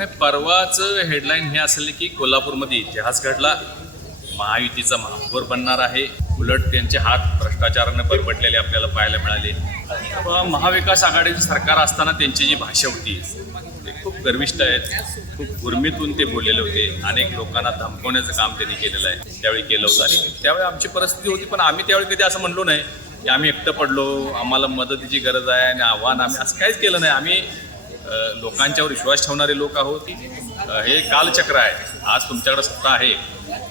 नाही, परवाचं हेडलाईन हे असेल की कोल्हापूरमध्ये इतिहास घडला, महायुतीचा महापौर बनणार आहे, उलट त्यांचे हात भ्रष्टाचाराने परपटलेले आपल्याला पाहायला मिळाले. महाविकास आघाडीचं सरकार असताना त्यांची जी भाषा होती ते खूप गर्विष्ठ आहेत, खूप उर्मीतून ते बोललेले होते. अनेक लोकांना धमकवण्याचं काम त्यांनी केलेलं आहे, त्यावेळी केलं होतं. आणि त्यावेळी आमची परिस्थिती होती, पण आम्ही त्यावेळी कधी असं म्हणलो नाही की आम्ही एकटं पडलो, आम्हाला मदतीची गरज आहे आणि आव्हान, आम्ही असं काहीच केलं नाही. आम्ही लोकांच्यावर विश्वास ठेवणारे लोक आहोत. हे कालचक्र आहे. आज तुमच्याकडे सत्ता आहे,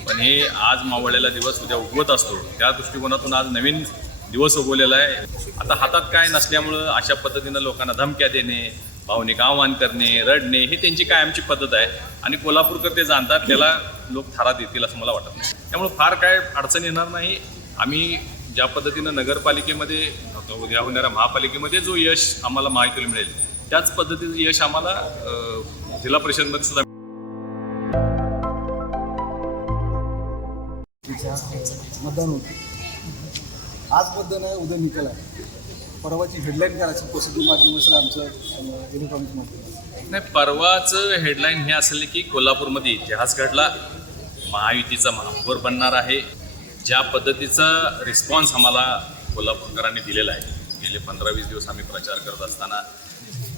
पण हे आज मावळलेला दिवस उद्या उगवत असतो. त्या दृष्टिकोनातून आज नवीन दिवस उगवलेला आहे. आता हातात काय नसल्यामुळं अशा पद्धतीनं लोकांना धमक्या देणे, भावनिक आव्हान करणे, रडणे ही त्यांची कायमची पद्धत आहे. आणि कोल्हापूरकर ते जाणतात, त्याला लोक थारा देतील असं मला वाटत नाही. त्यामुळे फार काय अडचण येणार नाही. आम्ही ज्या पद्धतीनं नगरपालिकेमध्ये उद्या होणाऱ्या महापालिकेमध्ये जो यश आम्हाला माहितीला मिळेल, त्याच पद्धतीचं यश आम्हाला जिल्हा परिषदमध्ये सुद्धा मतदान होते. आज मतदान आहे, उद्या निकाल आहे. परवाची हेडलाईन करायची प्रसिद्धी माध्यम असेल आमचं इलेक्ट्रॉनिक माध्यम. नाही, परवाचं हेडलाईन हे असेल की कोल्हापूरमध्ये इतिहास घडला, महायुतीचा महापौर बनणार आहे. ज्या पद्धतीचा रिस्पॉन्स आम्हाला कोल्हापूरकरांनी दिलेला आहे, गेले 15-20 दिवस आम्ही प्रचार करत असताना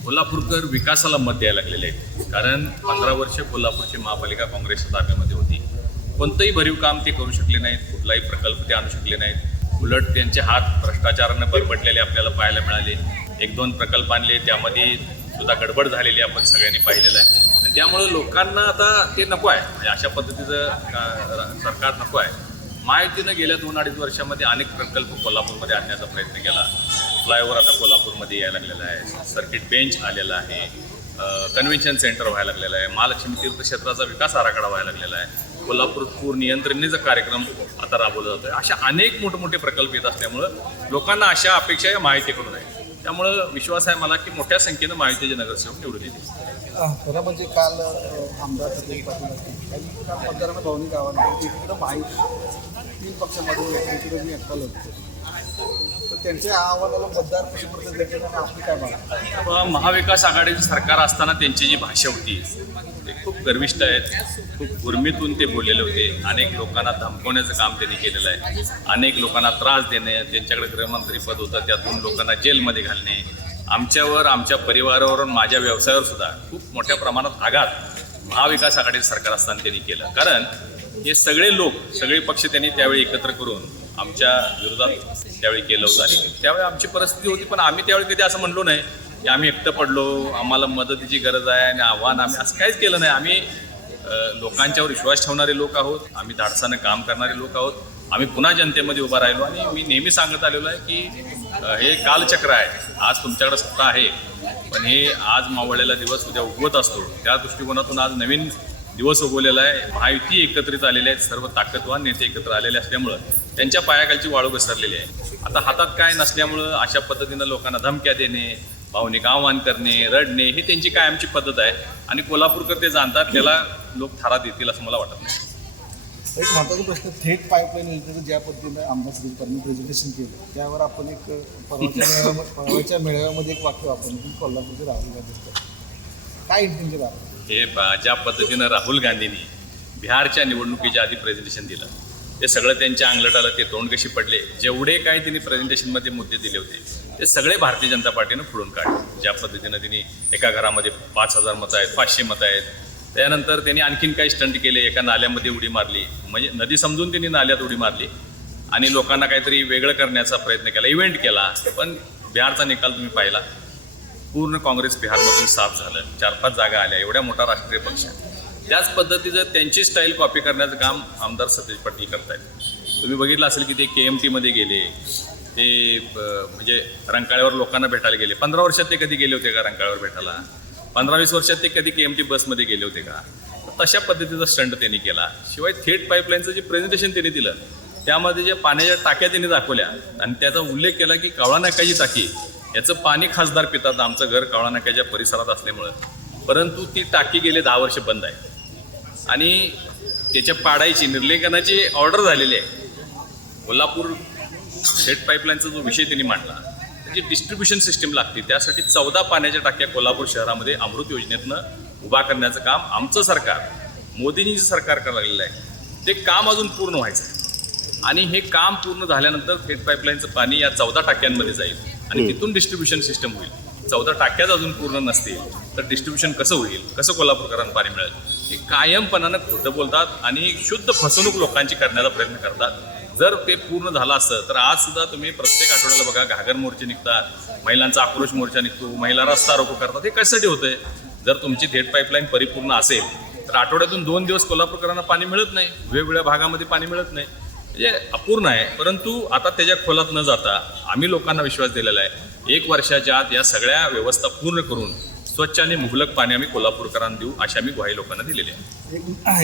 कोल्हापूरकर विकासाला मत द्यायला लागलेले आहेत. कारण 15 वर्ष कोल्हापूरची महापालिका काँग्रेसच्या ताब्यामध्ये होती. कोणतंही भरीव काम ते करू शकले नाहीत, कुठलाही प्रकल्प ते आणू शकले नाहीत. उलट त्यांचे हात भ्रष्टाचाराने परपटलेले आपल्याला पाहायला मिळाले. 1-2 प्रकल्प आणले, त्यामध्ये सुद्धा गडबड झालेली आपण सगळ्यांनी पाहिलेलं आहे. आणि त्यामुळं लोकांना आता ते नको आहे, म्हणजे अशा पद्धतीचं सरकार नको आहे. महायुतीनं गेल्या 2-2.5 वर्षामध्ये अनेक प्रकल्प कोल्हापूरमध्ये आणण्याचा प्रयत्न केला. फ्लायओव्हर आता कोल्हापूरमध्ये यायला लागलेला आहे, सर्किट बेंच आलेला आहे, कन्व्हेन्शन सेंटर व्हायला लागलेलं आहे, महालक्ष्मी तीर्थक्षेत्राचा विकास आराखडा व्हायला लागलेला आहे, कोल्हापूर पूर नियंत्रणेचा कार्यक्रम आता राबवला जातो आहे. अशा अनेक मोठे प्रकल्प येत असल्यामुळं लोकांना अशा अपेक्षा या माहितीकडून आहे. त्यामुळं विश्वास आहे मला की मोठ्या संख्येनं माहितीचे नगरसेवक निवडून येतील. खरं म्हणजे काल आमदार सचिन पाटील असतील काही मतदारांना भावनिक आव्हान इकडं माहिती 3 पक्षामध्ये इकडे मी एकटा लढतो, तर त्यांच्या आव्हानाला मतदार कशी प्रतिक्रिया देतील आणि आपली काय मागणी? महाविकास आघाडीचं सरकार असताना त्यांची जी भाषा होती ते खूप गर्विष्ठ आहेत, खूप उर्मीतून ते बोललेले होते. अनेक लोकांना धमकवण्याचं काम त्यांनी केलेलं आहे. अनेक लोकांना त्रास देणे, त्यांच्याकडे गृहमंत्रीपद होतं त्यातून लोकांना जेलमध्ये घालणे, आमच्यावर, आमच्या परिवारावर, माझ्या व्यवसायावर सुद्धा खूप मोठ्या प्रमाणात आघात महाविकास आघाडीचं सरकार असताना त्यांनी केलं. कारण हे सगळे लोक, सगळे पक्ष त्यांनी त्यावेळी एकत्र करून आमच्या विरोधात त्यावेळी केलं होतं. आणि त्यावेळी आमची परिस्थिती होती, पण आम्ही त्यावेळी कधी असं म्हणलो नाही की आम्ही एकटं पडलो, आम्हाला मदतीची गरज आहे आणि आव्हान, आम्ही असं काहीच केलं नाही. आम्ही लोकांच्यावर विश्वास ठेवणारे लोक आहोत, आम्ही धाडसानं काम करणारे लोक आहोत. आम्ही पुन्हा जनतेमध्ये उभा राहिलो आणि मी नेहमी सांगत आलेलो आहे की हे कालचक्र आहे. आज तुमच्याकडे सत्ता आहे, पण हे आज मावळलेला दिवस उद्या उगवत असतो. त्या दृष्टिकोनातून आज नवीन दिवस उगवलेला आहे. महायुती एकत्रित आलेले आहेत, सर्व ताकदवान नेते एकत्र आलेले असल्यामुळं त्यांच्या पायाखालची वाळू घसरलेली आहे. आता हातात काय नसल्यामुळं अशा पद्धतीनं लोकांना धमक्या देणे, भावनिक आव्हान करणे, रडणे ही त्यांची कायमची पद्धत आहे. आणि कोल्हापूरकर ते जाणतात, त्याला लोक थारा देतील असं मला वाटत नाही. एक महत्त्वाचा प्रश्न, थेट पाईपलाईन योजनेचं ज्या पद्धतीनं आमदार सचिन पाटील प्रेझेंटेशन केलं, त्यावर आपण एक परवाच्या मेळाव्यामध्ये एक वाक्य वापरलं की कोल्हापूरचे राहुल गांधी असतात. काय इंटेन्शन आहे हे ज्या पद्धतीनं राहुल गांधींनी बिहारच्या निवडणुकीच्या आधी प्रेझेंटेशन दिलं, ते सगळं त्यांच्या अंगलट आलं. ते तोंड कशी पडले, जेवढे काही त्यांनी प्रेझेंटेशनमध्ये मुद्दे दिले होते ते सगळे भारतीय जनता पार्टीनं फोडून काढले. ज्या पद्धतीनं त्यांनी एका घरामध्ये 5,000 मतं आहेत, 500 मतं आहेत. त्यानंतर त्यांनी आणखीन काही स्टंट केले, एका नाल्यामध्ये उडी मारली, म्हणजे नदी समजून त्यांनी नाल्यात उडी मारली आणि लोकांना काहीतरी वेगळं करण्याचा प्रयत्न केला, इव्हेंट केला. पण बिहारचा निकाल तुम्ही पाहिला, पूर्ण काँग्रेस बिहारमधून साफ झालं, 4-5 जागा आल्या, एवढ्या मोठा राष्ट्रीय पक्ष. त्याच पद्धतीचं त्यांची स्टाईल कॉपी करण्याचं काम आमदार सतेज पाटील करत आहेत. तुम्ही बघितलं असेल की ते KMTमध्ये गेले, ते म्हणजे रंकाळ्यावर लोकांना भेटायला गेले. 15 वर्षात ते कधी गेले होते का रंकाळ्यावर भेटायला? 15-20 वर्षात ते कधी KMT बसमध्ये गेले होते का? तशा पद्धतीचा स्टंट त्यांनी केला. शिवाय थेट पाईपलाईनचं जे प्रेझेंटेशन त्यांनी दिलं, त्यामध्ये ज्या पाण्याच्या टाक्या त्यांनी दाखवल्या आणि त्याचा उल्लेख केला की कावळा नाक्याची टाकी, याचं पाणी खासदार पितात, आमचं घर कावळा नाक्याच्या परिसरात असल्यामुळं. परंतु ती टाकी गेले 10 वर्ष बंद आहे आणि त्याच्या पाडायची, निर्लेखनाची ऑर्डर झालेली आहे. कोल्हापूर थेट पाईपलाईनचा जो विषय त्यांनी मांडला, त्याची डिस्ट्रीब्युशन सिस्टीम लागते. त्यासाठी 14 पाण्याच्या टाक्या कोल्हापूर शहरामध्ये अमृत योजनेतनं उभा करण्याचं काम आमचं सरकार, मोदींनी जे सरकार करायला आहे ते काम अजून पूर्ण व्हायचं आहे. आणि हे काम पूर्ण झाल्यानंतर थेट पाईपलाईनचं पाणी या 14 टाक्यांमध्ये जाईल आणि तिथून डिस्ट्रीब्युशन सिस्टम होईल. 14 टाक्याच अजून पूर्ण नसतील तर डिस्ट्रीब्युशन कसं होईल, कसं कोल्हापूरकरांना पाणी मिळेल? हे कायमपणानं खोटं बोलतात आणि शुद्ध फसवणूक लोकांची करण्याचा प्रयत्न करतात. जर ते पूर्ण झालं असतं तर आज सुद्धा तुम्ही प्रत्येक आठवड्याला बघा घागर मोर्चे निघतात, महिलांचा आक्रोश मोर्चा निघतो, महिला रस्ता रोको करतात. हे कशासाठी होतंय? जर तुमची थेट पाईपलाईन परिपूर्ण असेल तर आठवड्यातून 2 दिवस कोल्हापूरकरांना पाणी मिळत नाही, वेगवेगळ्या भागामध्ये पाणी मिळत नाही. म्हणजे अपूर्ण आहे. परंतु आता त्याच्या खोलात न जाता आम्ही लोकांना विश्वास दिलेला आहे 1 वर्षाच्या आत या सगळ्या व्यवस्था पूर्ण करून स्वच्छ आणि मुबलक पाणी आम्ही कोल्हापूरकरांना देऊ अशी आम्ही ग्वाही लोकांना दिलेली आहे.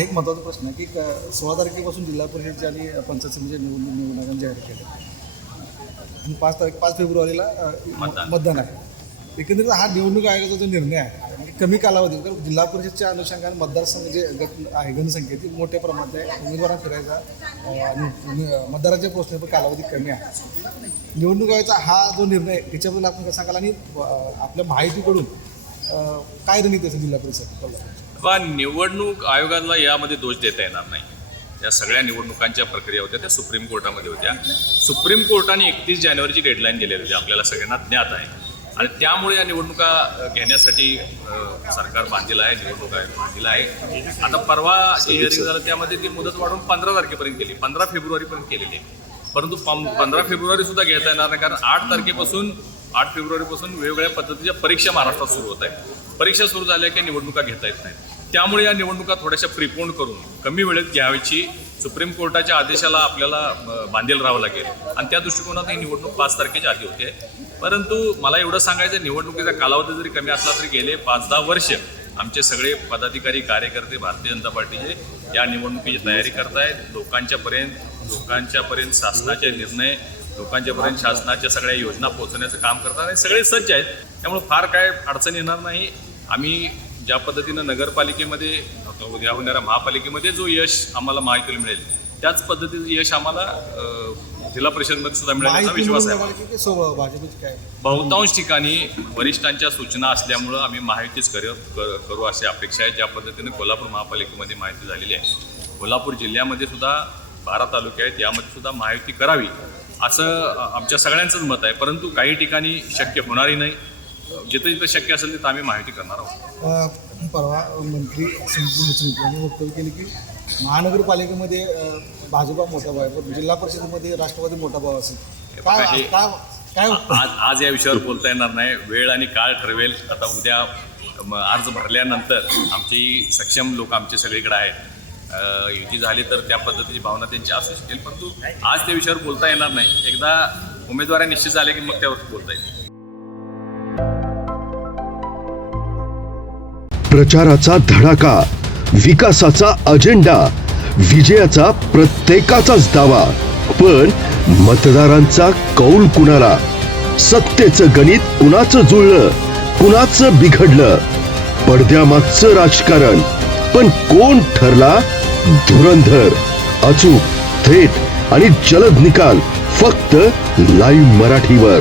एक महत्त्वाचा प्रश्न आहे की 16 तारखेपासून जिल्हा परिषदच्या आणि पंचायत समितीच्या निवडणुका जाहीर केल्या आणि 5 फेब्रुवारीला मतदान आहे. एकंदरीत हा निवडणूक आयोगाचा जो निर्णय आहे म्हणजे कमी कालावधी, तर जिल्हा परिषदच्या अनुषंगाने मतदारसंघ जे गट आहे घनसंख्या ती मोठ्या प्रमाणात आहे, उमेदवारांना फिरायचा आणि मतदाराच्या पोहोचण्याचा कालावधी कमी आहे. निवडणूक आयोगाचा हा जो निर्णय याच्याबद्दल आपण कसं सांगाल आणि आपल्या माहितीकडून काय रणनीती असेल जिल्हा परिषद? निवडणूक आयोगाला यामध्ये दोष देता येणार नाही. या सगळ्या निवडणुकांच्या प्रक्रिया होत्या त्या सुप्रीम कोर्टामध्ये होत्या. सुप्रीम कोर्टाने 31 जानेवारीची डेडलाईन दिलेली होती, आपल्याला सगळ्यांना ज्ञात आहे. आणि त्यामुळे या निवडणुका घेण्यासाठी सरकार बांधलेलं आहे, निवडणूक आयोग बांधलेला आहे. आता परवा जे हिअरिंग झालं त्यामध्ये ती मुदत वाढवून 15 तारखेपर्यंत केली, 15 फेब्रुवारीपर्यंत केलेली आहे. परंतु 15 फेब्रुवारी सुद्धा घेता येणार नाही, कारण 8 फेब्रुवारीपासून वेगवेगळ्या पद्धतीच्या परीक्षा महाराष्ट्रात सुरू होत आहेत. परीक्षा सुरू झाल्या की निवडणुका घेता येत नाहीत. त्यामुळे या निवडणुका थोड्याशा प्रिपोन करून कमी वेळेत घ्यायची सुप्रीम कोर्टाच्या आदेशाला आपल्याला बांधील राहावं लागेल आणि त्या दृष्टिकोनात ही निवडणूक 5 तारखेच्या आधी होते. परंतु मला एवढं सांगायचं, निवडणुकीचा कालावधी जरी कमी असला तरी गेले 5-10 वर्ष आमचे सगळे पदाधिकारी कार्यकर्ते भारतीय जनता पार्टीचे या निवडणुकीची तयारी करतायत. लोकांच्यापर्यंत शासनाचे निर्णय, लोकांच्यापर्यंत शासनाच्या सगळ्या योजना पोहोचवण्याचं काम करतात आणि सगळे सज्ज आहेत. त्यामुळे फार काय अडचण येणार नाही. आम्ही ज्या पद्धतीनं नगरपालिकेमध्ये उद्या होणाऱ्या महापालिकेमध्ये जो यश आम्हाला माहितीला मिळेल त्याच पद्धतीचं यश आम्हाला जिल्हा परिषदमध्ये सुद्धा मिळेल असा विश्वास आहे. बहुतांश ठिकाणी वरिष्ठांच्या सूचना असल्यामुळं आम्ही महायुतीच करू अशी अपेक्षा आहे. ज्या पद्धतीने कोल्हापूर महापालिकेमध्ये माहिती झालेली आहे, कोल्हापूर जिल्ह्यामध्ये सुद्धा 12 तालुके आहेत, यामध्ये सुद्धा महायुती करावी असं आमच्या सगळ्यांचंच मत आहे. परंतु काही ठिकाणी शक्य होणारही नाही. जिथं जिथं शक्य असेल तिथं आम्ही माहिती करणार आहोत. परवा मंत्री यांनी वक्तव्य केले की महानगरपालिकेमध्ये भाजपा मोठा भाव आहे, पण जिल्हा परिषदेमध्ये राष्ट्रवादी मोठा भाव असेल. काय आज या विषयावर बोलता येणार नाही. वेळ आणि काळ ठरवेल. आता उद्या अर्ज भरल्यानंतर आमची सक्षम लोक आमचे सगळीकडे आहेत. युती झाली तर त्या पद्धतीची भावना त्यांची असू शकेल, परंतु आज त्या विषयावर बोलता येणार नाही. एकदा उमेदवार निश्चित झाले की मग त्यावर बोलता येईल. प्रचाराचा धडाका, विकासाचा अजेंडा, विजयाचा प्रत्येकाचाच दावा, पण मतदारांचा कौल कुणाला? सत्तेचं गणित कुणाचं जुळलं, कुणाचं बिघडलं? पडद्यामागचं राजकारण, पण कोण ठरला धुरंधर? अचूक, थेट आणि जलद निकाल फक्त लाईव्ह मराठीवर.